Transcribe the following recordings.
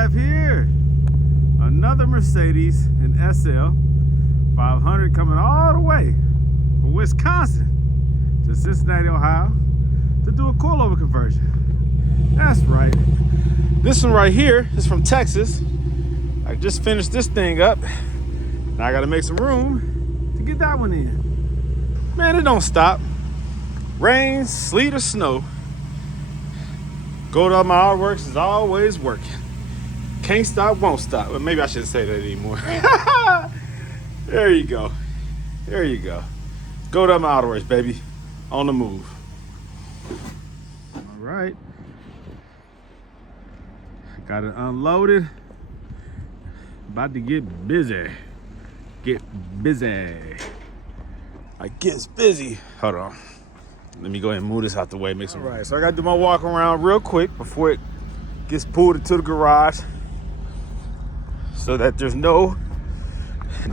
have here? Another Mercedes, an SL500 coming all the way from Wisconsin to Cincinnati, Ohio to do a coilover conversion. That's right. This one right here is from Texas. I just finished this thing up. Now I gotta make some room to get that one in. Man, it don't stop. Rain, sleet, or snow. Gold Element Autoworks is always working. Can't stop, won't stop. Well, maybe I shouldn't say that anymore. There you go. There you go. Gold Element Autoworks, baby. On the move. All right. Got it unloaded. About to get busy. Get busy. I gets busy. Hold on. Let me go ahead and move this out the way. Make some. All right, so I got to do my walk around real quick before it gets pulled into the garage, so that there's no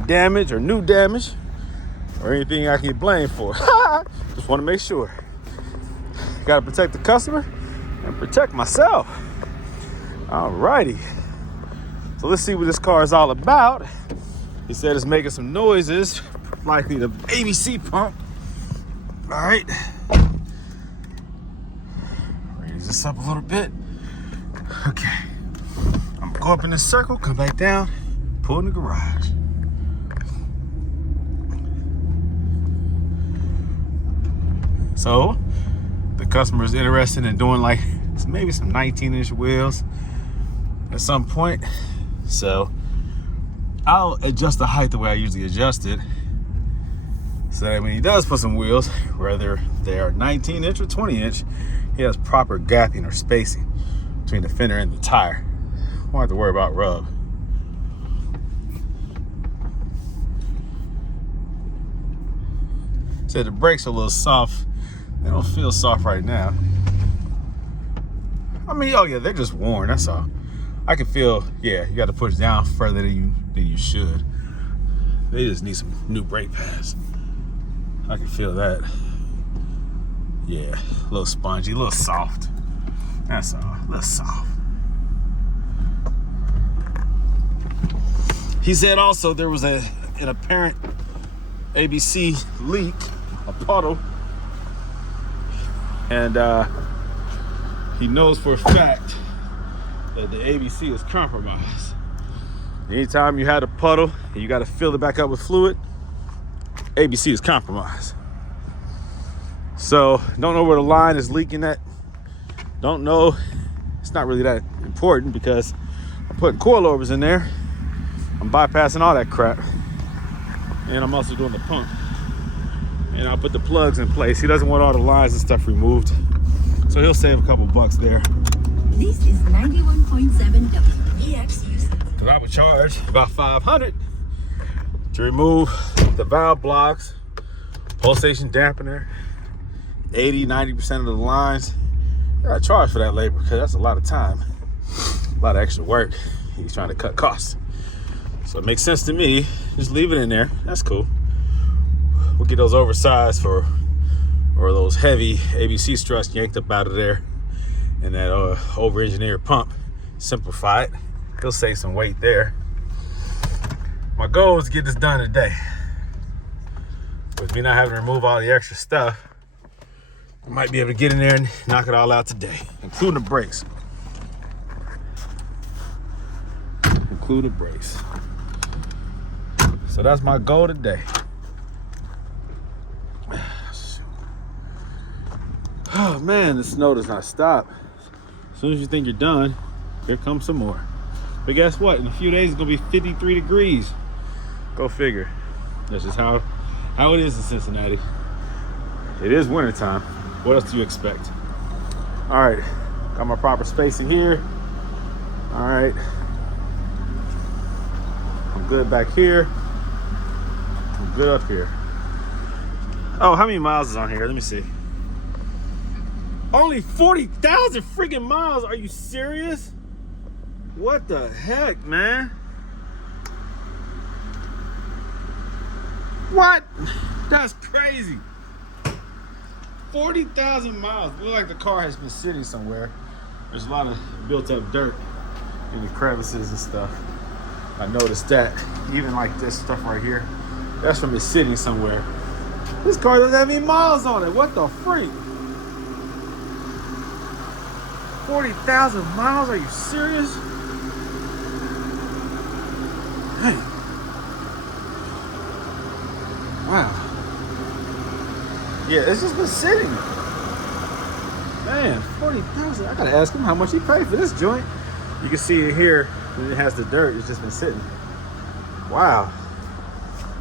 damage or new damage or anything I can get blamed for. Just want to make sure. Got to protect the customer and protect myself. All righty. So let's see what this car is all about. He said it's making some noises, likely the ABC pump. All right. Raise this up a little bit. Okay. I'm gonna go up in this circle, come back down, pull in the garage. So the customer is interested in doing like maybe some 19-inch wheels at some point. So I'll adjust the height the way I usually adjust it, so that when he does put some wheels, whether they are 19-inch or 20-inch, he has proper gapping or spacing between the fender and the tire. Won't have to worry about rub. So the brakes are a little soft. They don't feel soft right now. I mean, oh yeah, they're just worn, that's all. I can feel, yeah, you got to push down further than you should. They just need some new brake pads. I can feel that. Yeah, a little spongy, a little soft. That's all, a little soft. He said also there was an apparent ABC leak, a puddle, and he knows for a fact that the ABC is compromised. Anytime you had a puddle and you got to fill it back up with fluid, ABC is compromised. So don't know where the line is leaking at. Don't know. It's not really that important because I'm putting coilovers in there. I'm bypassing all that crap. And I'm also doing the pump. And I'll put the plugs in place. He doesn't want all the lines and stuff removed, so he'll save a couple bucks there. This is 91.7 WEX Houston. Because I would charge about $500 to remove the valve blocks, pulsation dampener, 80-90% of the lines. I charge for that labor because that's a lot of time, a lot of extra work. He's trying to cut costs. So it makes sense to me. Just leave it in there. That's cool. We'll get those oversized or those heavy ABC struts yanked up out of there, and that over-engineered pump, simplify it. He'll save some weight there. My goal is to get this done today. With me not having to remove all the extra stuff, I might be able to get in there and knock it all out today, including the brakes. Including the brakes. So that's my goal today. Oh man, the snow does not stop. As soon as you think you're done, here comes some more. But guess what? In a few days, it's gonna be 53 degrees. Go figure. That's just how it is in Cincinnati. It is wintertime. What else do you expect? All right, got my proper spacing here. All right, I'm good back here. I'm good up here. Oh, how many miles is on here? Let me see. Only 40,000 freaking miles. Are you serious? What the heck, man? What? That's crazy. 40,000 miles. Looks like the car has been sitting somewhere. There's a lot of built up dirt any crevices and stuff. I noticed that. Even like this stuff right here, that's from it sitting somewhere. This car doesn't have any miles on it. What the freak? 40,000 miles? Are you serious? Hey. Wow. Yeah, it's just been sitting. Man, 40,000. I gotta ask him how much he paid for this joint. You can see it here when it has the dirt. It's just been sitting. Wow.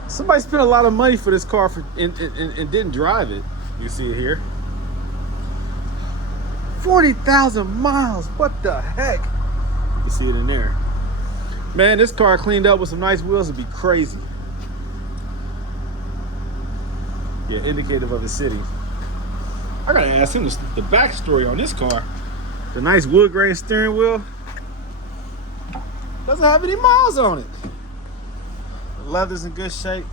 Somebody spent a lot of money for this car and didn't drive it. You see it here. 40,000 miles. What the heck? You can see it in there. Man, this car cleaned up with some nice wheels would be crazy. Yeah, indicative of the city. I gotta ask him the backstory on this car. The nice wood grain steering wheel doesn't have any miles on it. The leather's in good shape.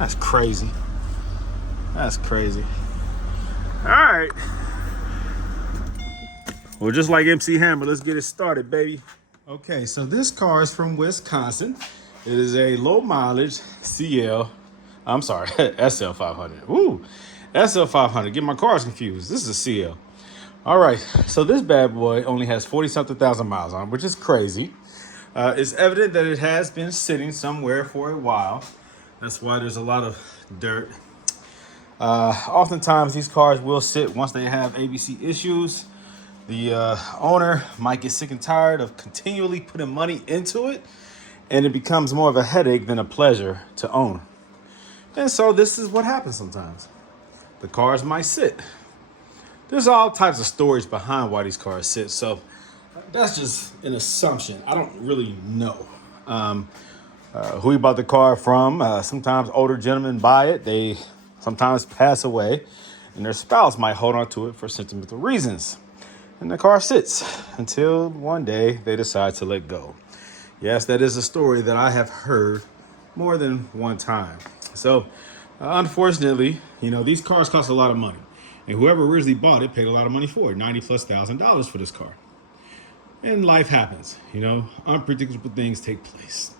That's crazy. That's crazy. All right. Well, just like MC Hammer, let's get it started, baby. Okay, so this car is from Wisconsin. It is a low mileage SL500. Ooh, SL500. Get my cars confused. This is a CL. All right, so this bad boy only has 40-something thousand miles on it, which is crazy. It's evident that it has been sitting somewhere for a while. That's why there's a lot of dirt. Oftentimes, these cars will sit once they have ABC issues. The owner might get sick and tired of continually putting money into it, and it becomes more of a headache than a pleasure to own. And so this is what happens sometimes. The cars might sit. There's all types of stories behind why these cars sit. So that's just an assumption. I don't really know who you bought the car from. Sometimes older gentlemen buy it. They sometimes pass away, and their spouse might hold on to it for sentimental reasons. And the car sits until one day they decide to let go. Yes, that is a story that I have heard more than one time. So unfortunately, these cars cost a lot of money. And whoever originally bought it paid a lot of money for it, $90,000+ for this car. And life happens, unpredictable things take place.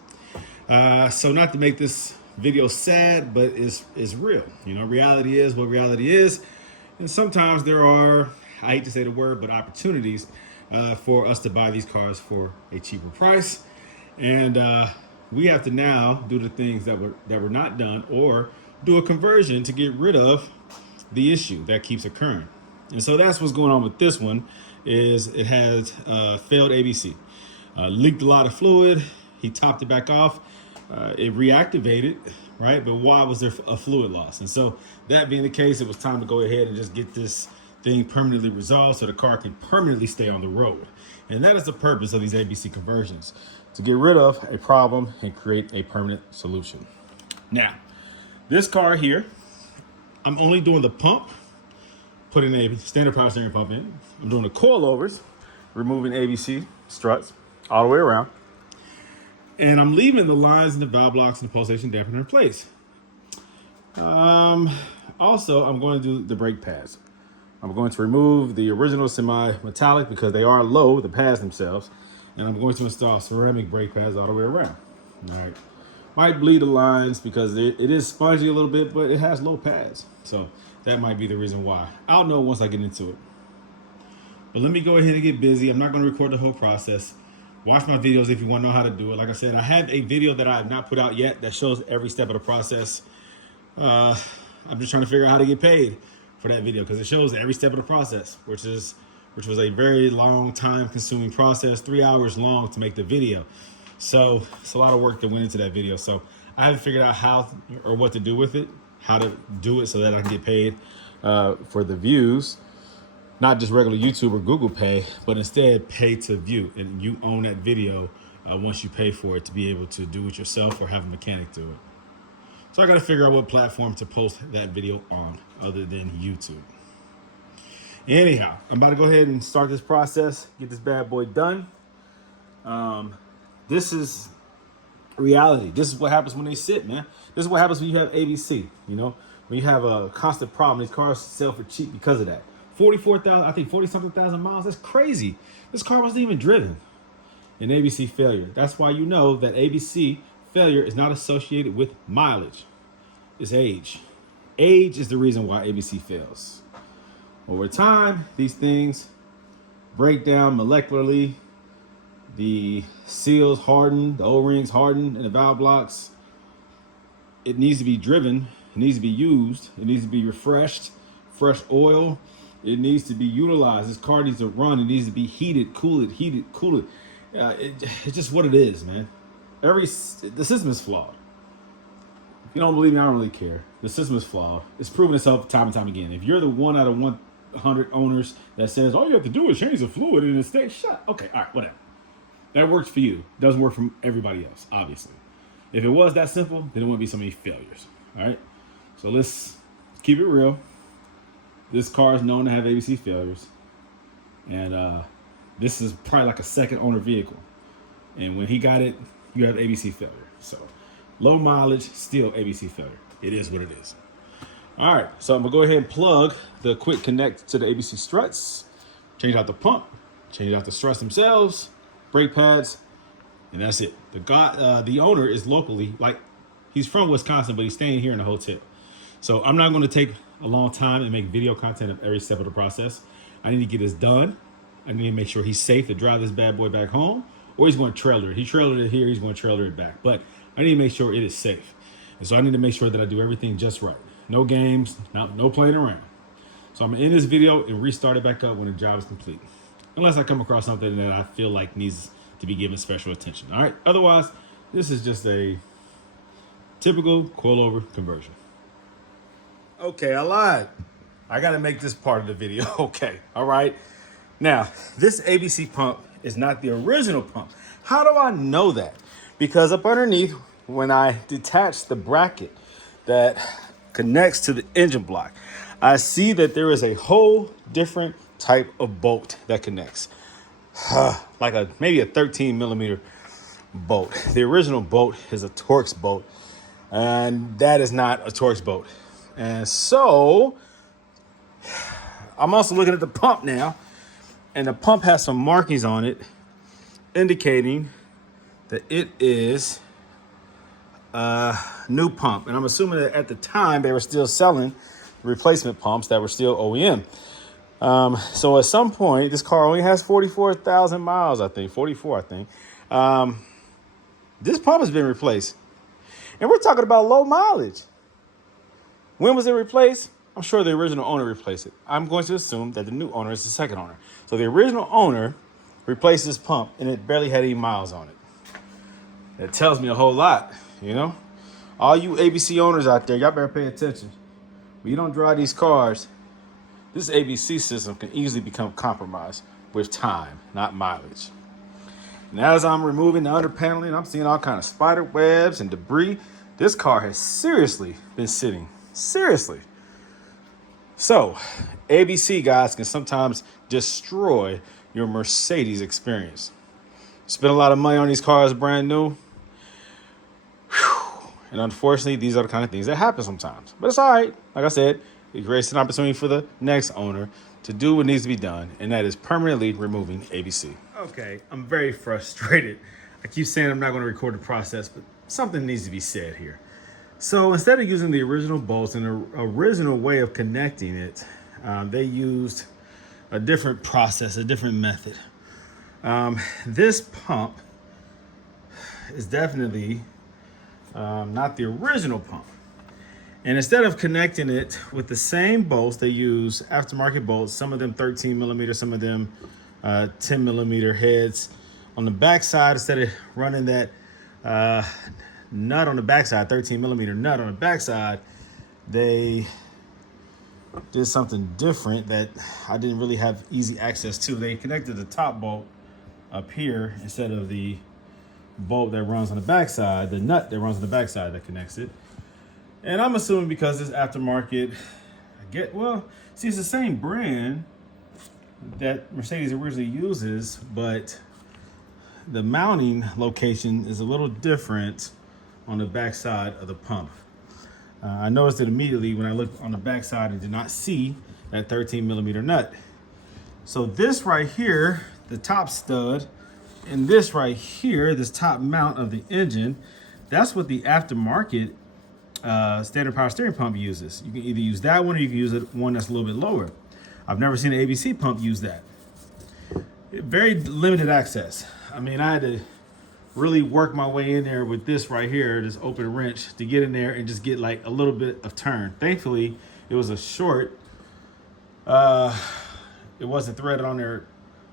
So not to make this video sad, but it's real. Reality is what reality is. And sometimes there are, I hate to say the word, but opportunities for us to buy these cars for a cheaper price. And we have to now do the things that were not done, or do a conversion to get rid of the issue that keeps occurring. And so that's what's going on with this one. Is it has failed ABC, leaked a lot of fluid. He topped it back off. It reactivated, right? But why was there a fluid loss? And so that being the case, it was time to go ahead and just get this thing permanently resolved so the car can permanently stay on the road. And that is the purpose of these ABC conversions, to get rid of a problem and create a permanent solution. Now, this car here, I'm only doing the pump, putting a standard power steering pump in. I'm doing the coilovers, removing ABC struts all the way around. And I'm leaving the lines and the valve blocks and the pulsation dampener in place. Also, I'm going to do the brake pads. I'm going to remove the original semi-metallic because they are low, the pads themselves. And I'm going to install ceramic brake pads all the way around. All right. Might bleed the lines because it is spongy a little bit, but it has low pads. So that might be the reason why. I'll know once I get into it. But let me go ahead and get busy. I'm not going to record the whole process. Watch my videos if you want to know how to do it. Like I said, I have a video that I have not put out yet that shows every step of the process. I'm just trying to figure out how to get paid for that video because it shows every step of the process, which was a very long time consuming process, 3 hours long to make the video. So it's a lot of work that went into that video. So I haven't figured out how or what to do with it, how to do it so that I can get paid for the views, not just regular YouTube or Google pay, but instead pay to view. And you own that video once you pay for it to be able to do it yourself or have a mechanic do it. So I got to figure out what platform to post that video on other than YouTube. Anyhow, I'm about to go ahead and start this process, get this bad boy done. This is reality. This is what happens when they sit, man. This is what happens when you have ABC, When you have a constant problem, these cars sell for cheap because of that. 44,000, I think 40 something thousand miles. That's crazy. This car wasn't even driven. An ABC failure. That's why you know that ABC failure is not associated with mileage. It's age. Age is the reason why ABC fails. Over time, these things break down molecularly. The seals harden, the O-rings harden, and the valve blocks. It needs to be driven. It needs to be used. It needs to be refreshed. Fresh oil. It needs to be utilized. This car needs to run. It needs to be heated, cooled, heated, cooled. It's just what it is, man. The system is flawed. If you don't believe me, I don't really care. The system is flawed. It's proven itself time and time again. If you're the 1 out of 100 owners that says all you have to do is change the fluid in the state, okay, all right, whatever. That works for you. Doesn't work for everybody else, obviously. If it was that simple, then there wouldn't be so many failures. All right. So let's keep it real. This car is known to have ABC failures, and this is probably like a second owner vehicle. And when he got it, you have ABC failure. So low mileage, still ABC failure. It is what it is. All right, so I'm gonna go ahead and plug the quick connect to the ABC struts, change out the pump, change out the struts themselves, brake pads, and that's it. The owner is locally, like he's from Wisconsin, but he's staying here in a hotel. So I'm not gonna take a long time and make video content of every step of the process. I need to get this done. I need to make sure he's safe to drive this bad boy back home, or he's going to trailer it. He trailered it here, he's going to trailer it back. But I need to make sure it is safe. And so I need to make sure that I do everything just right. No games, no playing around. So I'm going to end this video and restart it back up when the job is complete. Unless I come across something that I feel like needs to be given special attention. All right. Otherwise, this is just a typical coilover conversion. Okay, I lied. I got to make this part of the video. Okay. All right. Now, this ABC pump is not the original pump. How do I know that? Because up underneath, when I detach the bracket that connects to the engine block, I see that there is a whole different type of bolt that connects. Like maybe a 13 millimeter bolt. The original bolt is a Torx bolt, and that is not a Torx bolt. And so I'm also looking at the pump now, and the pump has some markings on it indicating that it is a new pump. And I'm assuming that at the time they were still selling replacement pumps that were still OEM. So at some point, this car only has 44,000 miles, I think, 44, I think. This pump has been replaced. And we're talking about low mileage. When was it replaced? I'm sure the original owner replaced it. I'm going to assume that the new owner is the second owner. So the original owner replaced this pump, and it barely had any miles on it. That tells me a whole lot, you know? All you ABC owners out there, y'all better pay attention. When you don't drive these cars, this ABC system can easily become compromised with time, not mileage. And as I'm removing the under paneling, I'm seeing all kinds of spider webs and debris. This car has seriously been sitting. Seriously. So, ABC, guys, can sometimes destroy your Mercedes experience. Spend a lot of money on these cars brand new. Whew. And unfortunately, these are the kind of things that happen sometimes. But it's all right. Like I said, it creates an opportunity for the next owner to do what needs to be done, and that is permanently removing ABC. Okay, I'm very frustrated. I keep saying I'm not going to record the process, but something needs to be said here. So instead of using the original bolts and the original way of connecting it, they used a different process, a different method. This pump is definitely not the original pump. And instead of connecting it with the same bolts, they use aftermarket bolts, some of them 13 millimeter, some of them 10 millimeter heads. On the backside, instead of running that nut on the backside, 13 millimeter nut on the backside, they did something different that I didn't really have easy access to. They connected the top bolt up here instead of the bolt that runs on the backside, the nut that runs on the backside that connects it. And I'm assuming because it's aftermarket, see, it's the same brand that Mercedes originally uses, but the mounting location is a little different on the backside of the pump. I noticed it immediately when I looked on the backside and did not see that 13 millimeter nut. So this right here, the top stud, and this right here, this top mount of the engine, that's what the aftermarket standard power steering pump uses. You can either use that one or you can use one that's a little bit lower. I've never seen an ABC pump use that. Very limited access. I mean, I had to really work my way in there with this right here, this open wrench, to get in there and just get like a little bit of turn. Thankfully, it was a short. It wasn't threaded on there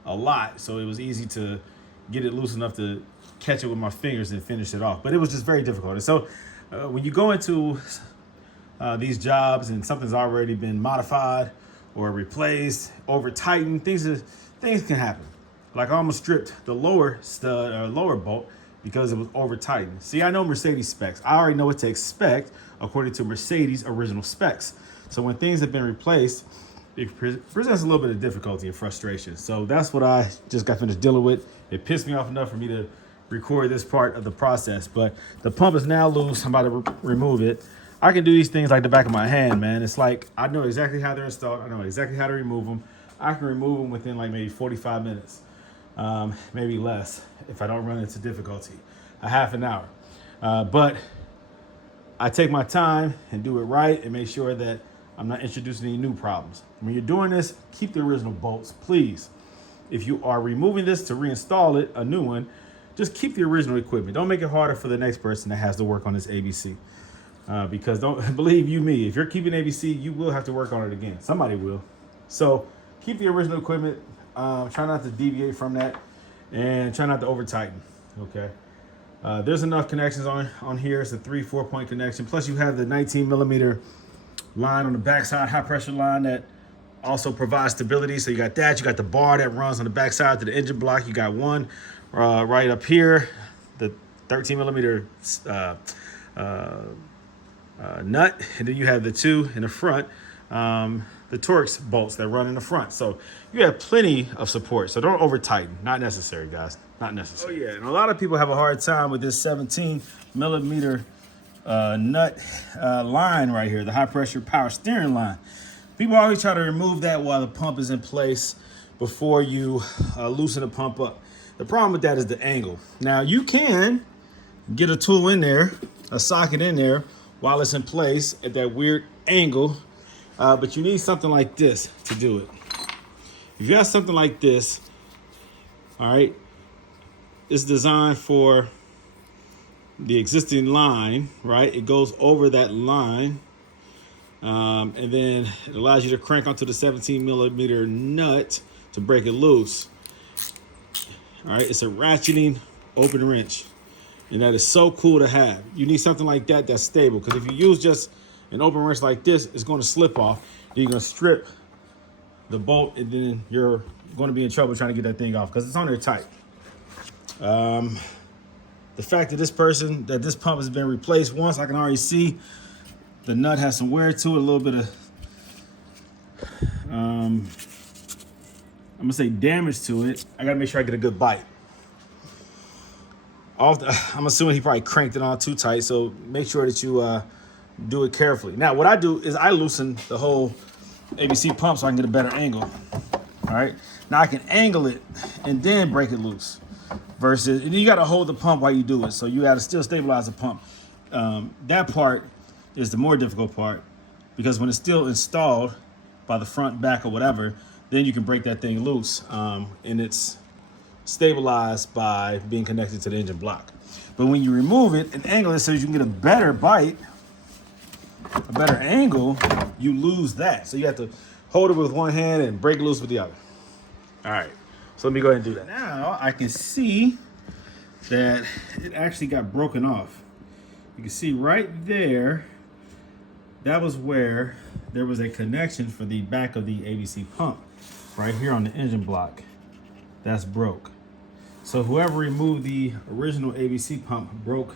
a lot, so it was easy to get it loose enough to catch it with my fingers and finish it off. But it was just very difficult. And so when you go into these jobs and something's already been modified or replaced, over tightened, things can happen. Like I almost stripped the lower stud or lower bolt because it was over tightened. See, I know Mercedes specs. I already know what to expect according to Mercedes original specs. So when things have been replaced, it presents a little bit of difficulty and frustration. So that's what I just got finished dealing with. It pissed me off enough for me to record this part of the process. But the pump is now loose. I'm about to remove it. I can do these things like the back of my hand, man. It's like I know exactly how they're installed. I know exactly how to remove them. I can remove them within like maybe 45 minutes, maybe less if I don't run into difficulty, a half an hour. But I take my time and do it right and make sure that I'm not introducing any new problems. When you're doing this, keep the original bolts, please. If you are removing this to reinstall it, a new one, just keep the original equipment. Don't make it harder for the next person that has to work on this ABC. Because don't believe you me, if you're keeping ABC, you will have to work on it again. Somebody will. So keep the original equipment. Try not to deviate from that, and try not to over tighten. Okay. There's enough connections on here. It's a 3-4 point connection. Plus you have the 19 millimeter line on the backside, high pressure line that also provides stability. So you got that. You got the bar that runs on the backside to the engine block. You got one right up here, the 13 millimeter nut, and then you have the two in the front, the Torx bolts that run in the front. So you have plenty of support. So don't over tighten. Not necessary, guys. Not necessary. Oh yeah, and a lot of people have a hard time with this 17 millimeter nut line right here, the high pressure power steering line. People always try to remove that while the pump is in place before you loosen the pump up. The problem with that is the angle. Now you can get a tool in there, a socket in there while it's in place at that weird angle, but you need something like this to do it. If you have something like this, all right, it's designed for the existing line, right? It goes over that line, and then it allows you to crank onto the 17 millimeter nut to break it loose. All right, it's a ratcheting open wrench, and that is so cool to have. You need something like that that's stable, because if you use just an open wrench like this, it's going to slip off. Then you're going to strip the bolt, and then you're going to be in trouble trying to get that thing off because it's on there tight. The fact that this pump has been replaced once, I can already see the nut has some wear to it, a little bit of, I'm gonna say damage to it. I gotta make sure I get a good bite. I'm assuming he probably cranked it on too tight, so make sure that you do it carefully. Now, what I do is I loosen the whole ABC pump so I can get a better angle. All right, now I can angle it and then break it loose. Versus, and you got to hold the pump while you do it, so you got to still stabilize the pump. That part is the more difficult part, because when it's still installed by the front, back, or whatever, then you can break that thing loose, and it's stabilized by being connected to the engine block. But when you remove it and angle it so you can get a better bite, a better angle, you lose that. So you have to hold it with one hand and break it loose with the other. All right. So let me go ahead and do that. Now I can see that it actually got broken off. You can see right there, that was where there was a connection for the back of the ABC pump. Right here on the engine block, that's broke. So whoever removed the original ABC pump broke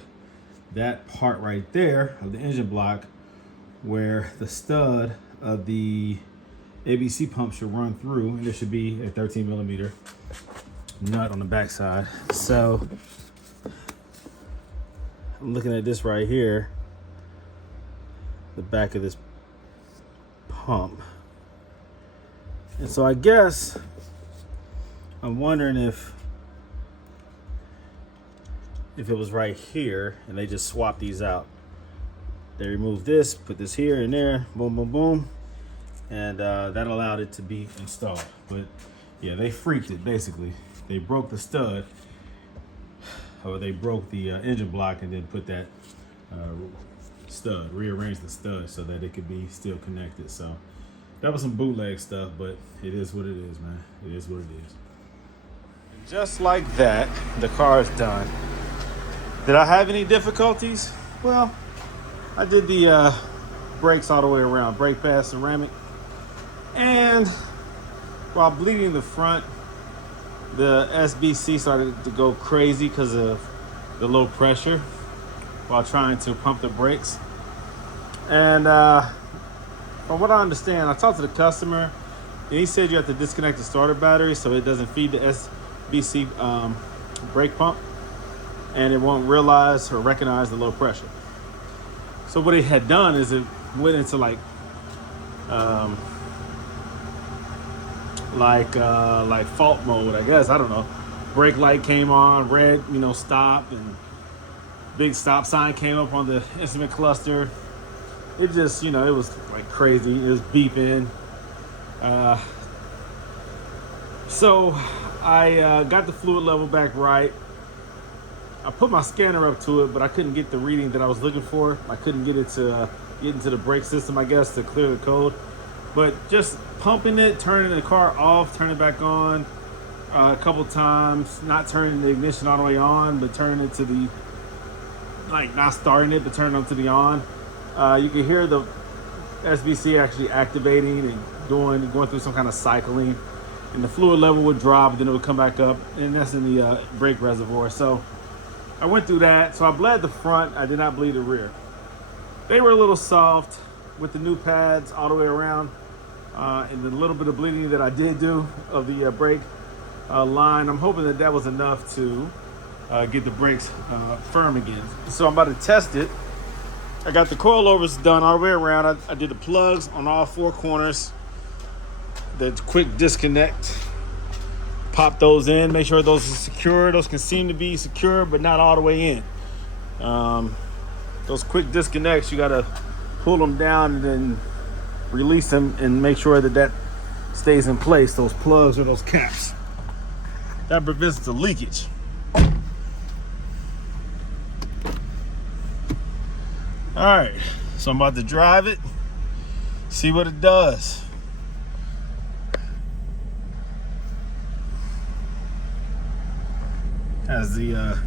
that part right there of the engine block where the stud of the ABC pump should run through, and there should be a 13 millimeter nut on the backside. So I'm looking at this right here, the back of this pump. And so I guess I'm wondering if it was right here and they just swapped these out. They removed this, put this here and there, boom, boom, boom, and that allowed it to be installed. But yeah, they freaked it basically. They broke the stud, or they broke the engine block and then put that stud, rearranged the stud so that it could be still connected. So that was some bootleg stuff, but it is what it is, man. It is what it is. And just like that, the car is done. Did I have any difficulties? Well, I did the brakes all the way around, brake pad ceramic. And while bleeding the front, the SBC started to go crazy because of the low pressure while trying to pump the brakes. And from what I understand, I talked to the customer and he said you have to disconnect the starter battery so it doesn't feed the SBC brake pump and it won't realize or recognize the low pressure. So what it had done is it went into like fault mode, I guess. I don't know. Brake light came on, red, stop, and big stop sign came up on the instrument cluster. It just, it was like crazy. It was beeping. So I got the fluid level back right. I put my scanner up to it, but I couldn't get the reading that I was looking for. I couldn't get it to get into the brake system, I guess, to clear the code. But just pumping it, turning the car off, turning it back on a couple times, not turning the ignition all the way on, but turning it to the, not starting it, but turning it to the on. You can hear the SBC actually activating and going through some kind of cycling. And the fluid level would drop, then it would come back up, and that's in the brake reservoir. So I went through that. So I bled the front. I did not bleed the rear. They were a little soft with the new pads all the way around. And the little bit of bleeding that I did do of the brake line, I'm hoping that was enough to get the brakes firm again. So I'm about to test it. I got the coilovers done all the way around. I did the plugs on all four corners. The quick disconnect. Pop those in, make sure those are secure. Those can seem to be secure, but not all the way in. Those quick disconnects, you gotta pull them down and then release them and make sure that stays in place, those plugs or those caps. That prevents the leakage. All right, so I'm about to drive it, see what it does. Has the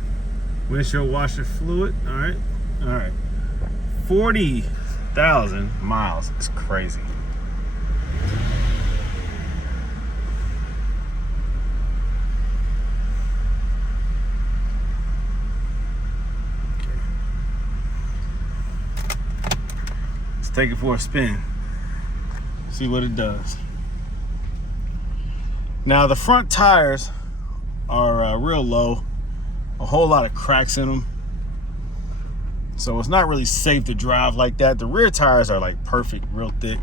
windshield washer fluid. All right. 40,000 miles. It's crazy. Okay. Let's take it for a spin. See what it does. Now the front tires are real low. A whole lot of cracks in them, so it's not really safe to drive like that. The rear tires are like perfect, real thick,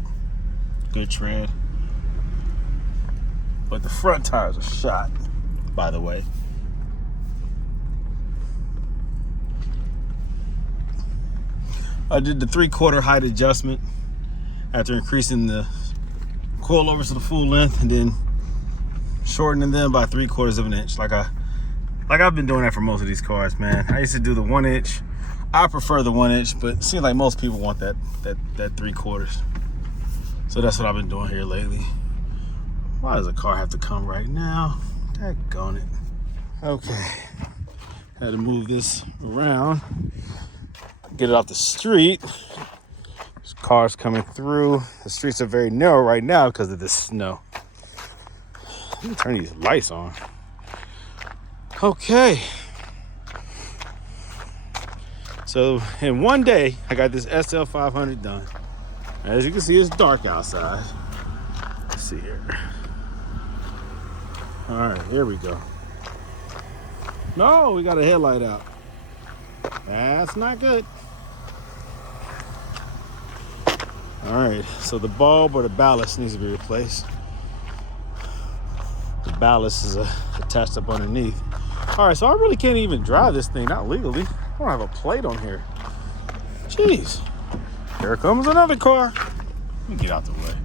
good tread, but the front tires are shot, by the way. I did the 3/4 height adjustment after increasing the coilovers to the full length and then shortening them by 3/4 of an inch, like I've been doing that for most of these cars, man. I used to do the 1 inch. I prefer the 1 inch, but it seems like most people want that 3/4. So that's what I've been doing here lately. Why does the car have to come right now? Daggone it. Okay. Had to move this around. Get it off the street. There's cars coming through. The streets are very narrow right now because of this snow. Let me turn these lights on. Okay. So in one day, I got this SL500 done. As you can see, it's dark outside. Let's see here. All right, here we go. No, we got a headlight out. That's not good. All right, so the bulb or the ballast needs to be replaced. ballast is attached up underneath. All right, so I really can't even drive this thing, not legally. I don't have a plate on here. Jeez. Here comes another car. Let me get out the way.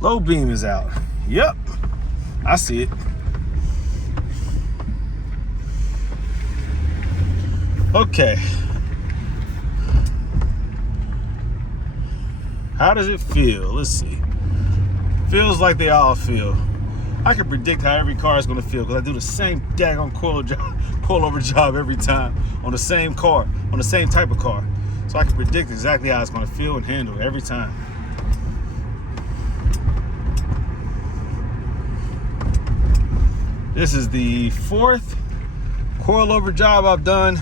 Low beam is out. Yep, I see it. Okay. How does it feel? Let's see. Feels like they all feel. I can predict how every car is going to feel because I do the same daggone coilover job every time on the same car, on the same type of car. So I can predict exactly how it's going to feel and handle every time. This is the 4th coilover job I've done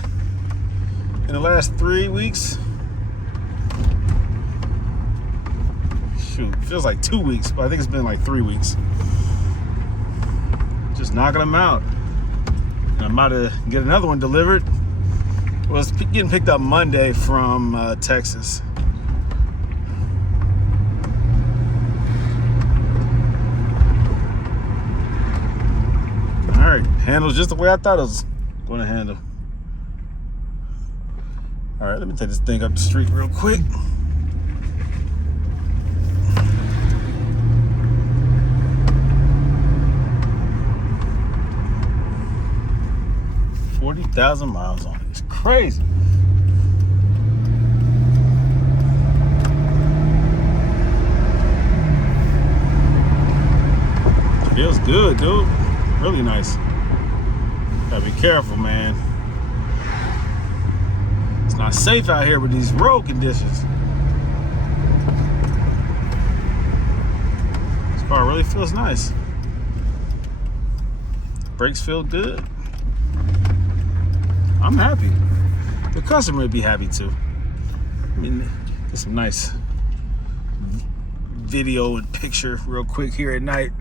in the last 3 weeks. Shoot, feels like 2 weeks, but I think it's been like 3 weeks. Just knocking them out. And I'm about to get another one delivered. Well, it's getting picked up Monday from Texas. All right, handles just the way I thought it was going to handle. All right, let me take this thing up the street real quick. $40,000 miles on it. It's crazy. Feels good, dude. Really nice. Gotta be careful, man. It's not safe out here with these road conditions. This car really feels nice. Brakes feel good. I'm happy. The customer would be happy too. I mean, get some nice video and picture real quick here at night.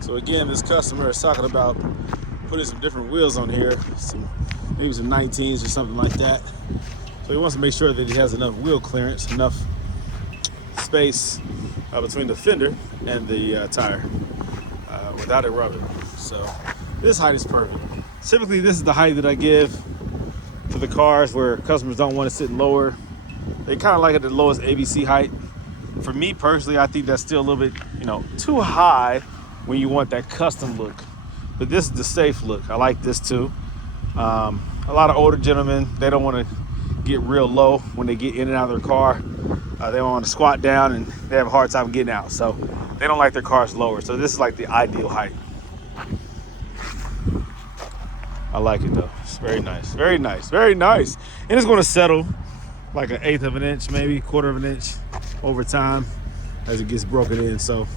So again, this customer is talking about putting some different wheels on here, maybe some 19s or something like that. So he wants to make sure that he has enough wheel clearance, enough space between the fender and the tire without it rubbing. So this height is perfect. Typically, this is the height that I give to the cars where customers don't want to sit lower. They kind of like it at the lowest ABC height. For me personally, I think that's still a little bit, too high when you want that custom look. But this is the safe look. I like this too. A lot of older gentlemen, they don't want to get real low when they get in and out of their car. They don't want to squat down and they have a hard time getting out. So they don't like their cars lower. So this is like the ideal height. I like it though. It's very nice, very nice, very nice. And it's going to settle like 1/8 of an inch, maybe 1/4 of an inch over time as it gets broken in. So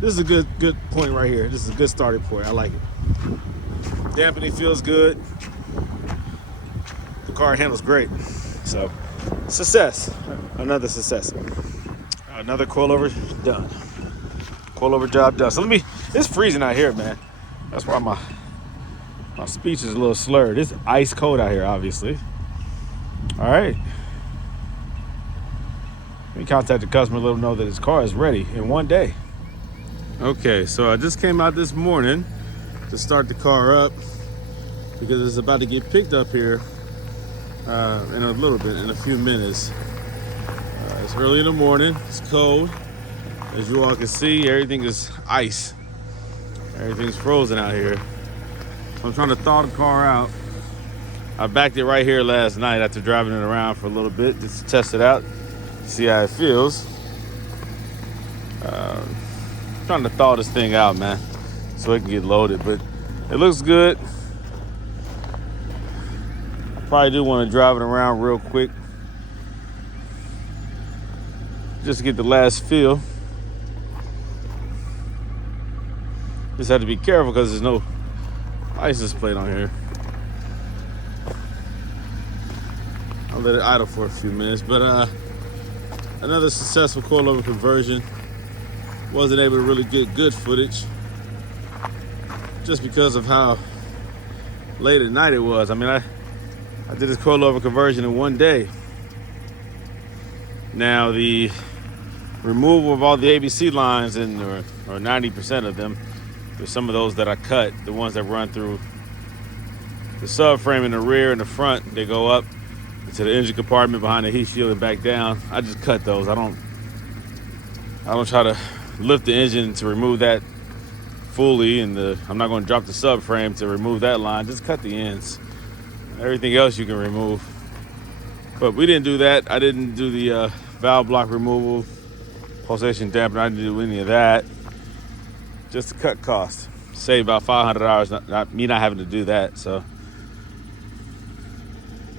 this is a good point right here. This is a good starting point. I like it. Dampening feels good. The car handles great. So success, another success. Another coilover done. Coilover job done. So it's freezing out here, man. That's why my speech is a little slurred. It's ice cold out here, obviously. All right. Let me contact the customer, let him know that his car is ready in 1 day. Okay, so I just came out this morning to start the car up because it's about to get picked up here in a little bit, in a few minutes. It's early in the morning, it's cold. As you all can see, everything is ice. Everything's frozen out here. I'm trying to thaw the car out. I backed it right here last night after driving it around for a little bit just to test it out, see how it feels. Trying to thaw this thing out, man, so it can get loaded, but it looks good. Probably do want to drive it around real quick just to get the last feel. Just have to be careful because there's no license plate on here. I'll let it idle for a few minutes, but another successful coilover conversion. Wasn't able to really get good footage just because of how late at night it was. I mean, I did this coilover conversion in one day. Now the removal of all the ABC lines, or 90% of them, there's some of those that I cut, the ones that run through the subframe in the rear and the front, they go up to the engine compartment behind the heat shield and back down. I just cut those. I don't try to lift the engine to remove that fully, and I'm not going to drop the subframe to remove that line. Just cut the ends. Everything else you can remove. But we didn't do that. I didn't do the valve block removal, pulsation dampener. I didn't do any of that. Just to cut costs. Save about $500, not having to do that. So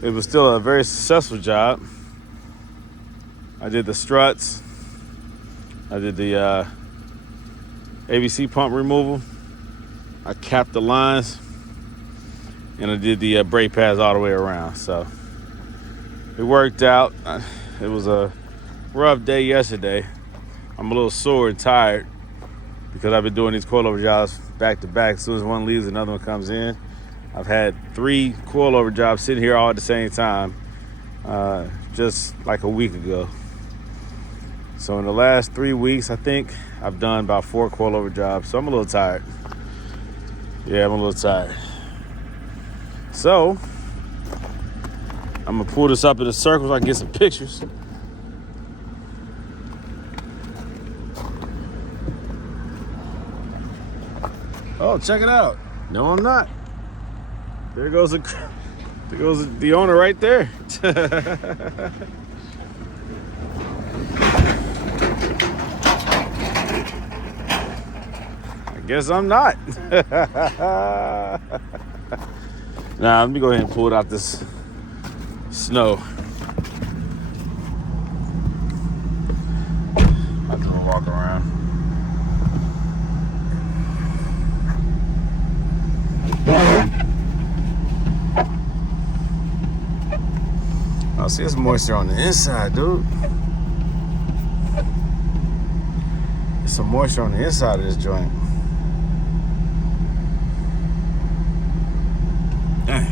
it was still a very successful job. I did the struts. I did the ABC pump removal. I capped the lines. And I did the brake pads all the way around. So it worked out. It was a rough day yesterday. I'm a little sore and tired because I've been doing these coilover jobs back to back. As soon as one leaves, another one comes in. I've had 3 coilover jobs sitting here all at the same time, just like a week ago. So in the last 3 weeks, I think I've done about 4 coilover jobs. So I'm a little tired. Yeah, I'm a little tired. So I'm gonna pull this up in a circle so I can get some pictures. Oh, check it out. No, I'm not. There goes the owner right there. I guess I'm not. Nah, let me go ahead and pull it out this snow. I'm gonna walk around. I see there's moisture on the inside, dude. There's some moisture on the inside of this joint. Dang.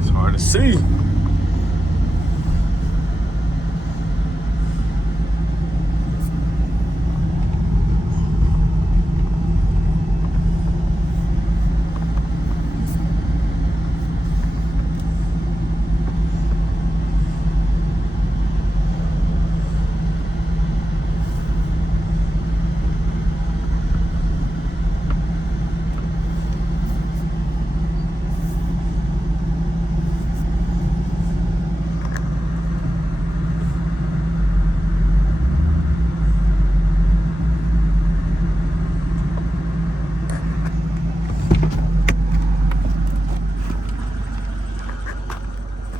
It's hard to see.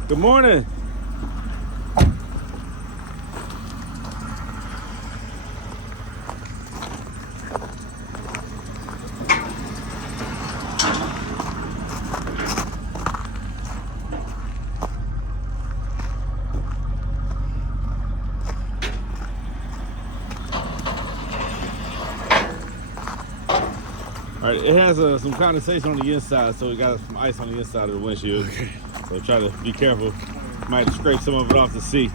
Good morning. All right, it has some condensation on the inside, so we got some ice on the inside of the windshield. Okay. So try to be careful. Might scrape some of it off the seat.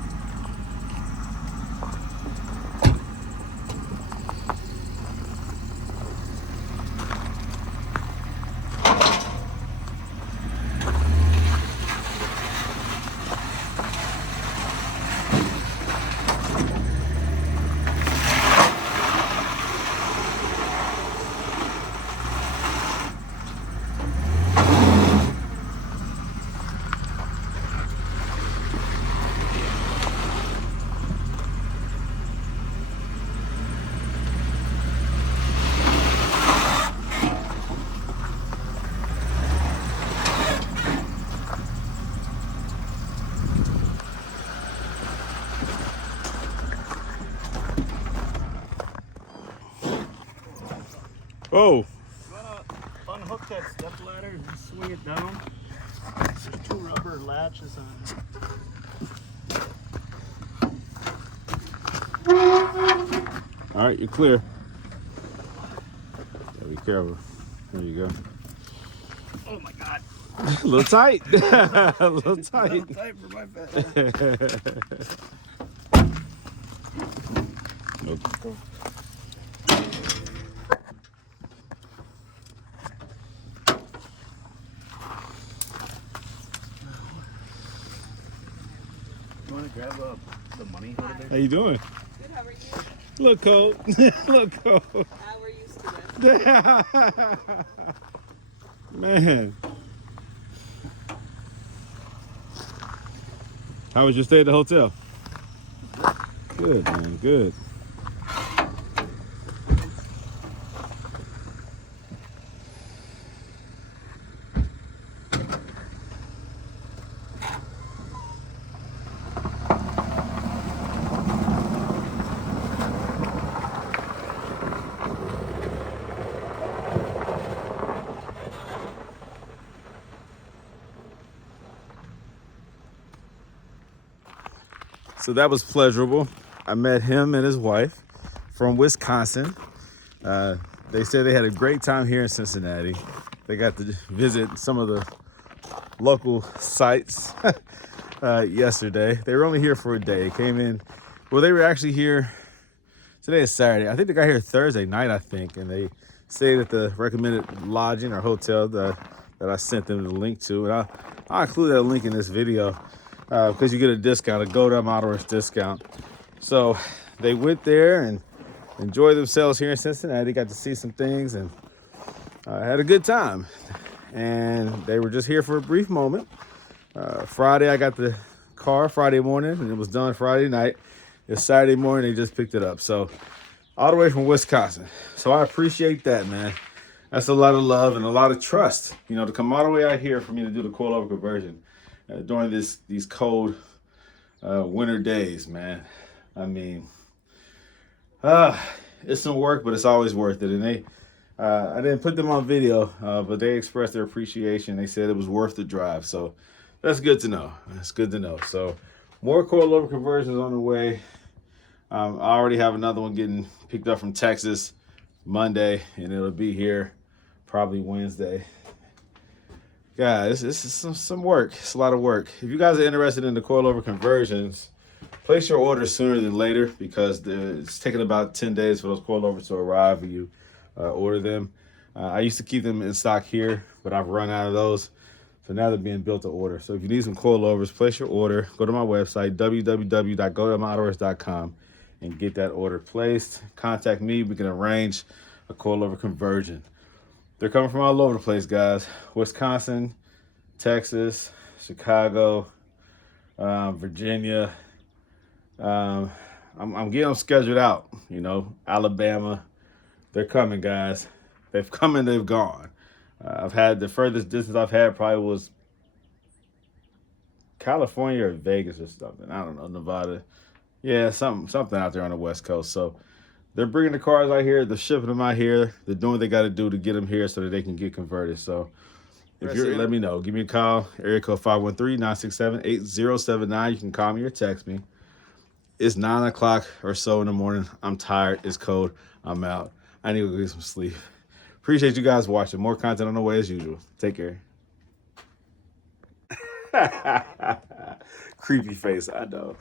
Oh. You wanna unhook that step ladder and swing it down? There's two rubber latches on it. All right, you're clear. Yeah, be careful. There you go. Oh my God. A little tight. A little It's a tight. little tight for my fat ass. Okay. You wanna grab the money over there? How you doing? Good, how are you? Look cold. Look cold. We're used to it. Man. How was your stay at the hotel? Good, man. Good. So that was pleasurable. I met him and his wife from Wisconsin. They said they had a great time here in Cincinnati. They got to visit some of the local sites yesterday. They were only here for a day. Came in, well, they were actually here, today is Saturday. I think they got here Thursday night, I think, and they stayed at the recommended lodging or hotel that I sent them the link to. And I'll include that link in this video. Because you get a discount, a Gold Element Autoworks discount. So they went there and enjoyed themselves here in Cincinnati, got to see some things and had a good time. And they were just here for a brief moment. Friday, I got the car Friday morning and it was done Friday night. It's Saturday morning, they just picked it up. So all the way from Wisconsin. So I appreciate that, man. That's a lot of love and a lot of trust, you know, to come all the way out here for me to do the coilover conversion. During these cold winter days, man. I mean, it's some work, but it's always worth it. And they, I didn't put them on video, but they expressed their appreciation. They said it was worth the drive. So that's good to know. That's good to know. So more coilover conversions on the way. I already have another one getting picked up from Texas Monday, and it'll be here probably Wednesday. Guys, this is some work. It's a lot of work. If you guys are interested in the coilover conversions, place your order sooner than later because it's taking about 10 days for those coilovers to arrive when you order them. I used to keep them in stock here, but I've run out of those. So now they're being built to order. So if you need some coilovers, place your order. Go to my website, www.goldelementautoworks.com, and get that order placed. Contact me. We can arrange a coilover conversion. They're coming from all over the place, guys. Wisconsin, Texas, Chicago, Virginia. I'm getting them scheduled out, you know, Alabama. They're coming, guys. They've come and they've gone. I've had the furthest distance I've had probably was California or Vegas or something. I don't know, Nevada. Yeah, something out there on the West Coast. So they're bringing the cars out here. They're shipping them out here. They're doing what they got to do to get them here so that they can get converted. So if you're, let me know. Give me a call. Area code 513-967-8079. You can call me or text me. It's 9 o'clock or so in the morning. I'm tired. It's cold. I'm out. I need to go get some sleep. Appreciate you guys watching. More content on the way as usual. Take care. Creepy face, I know.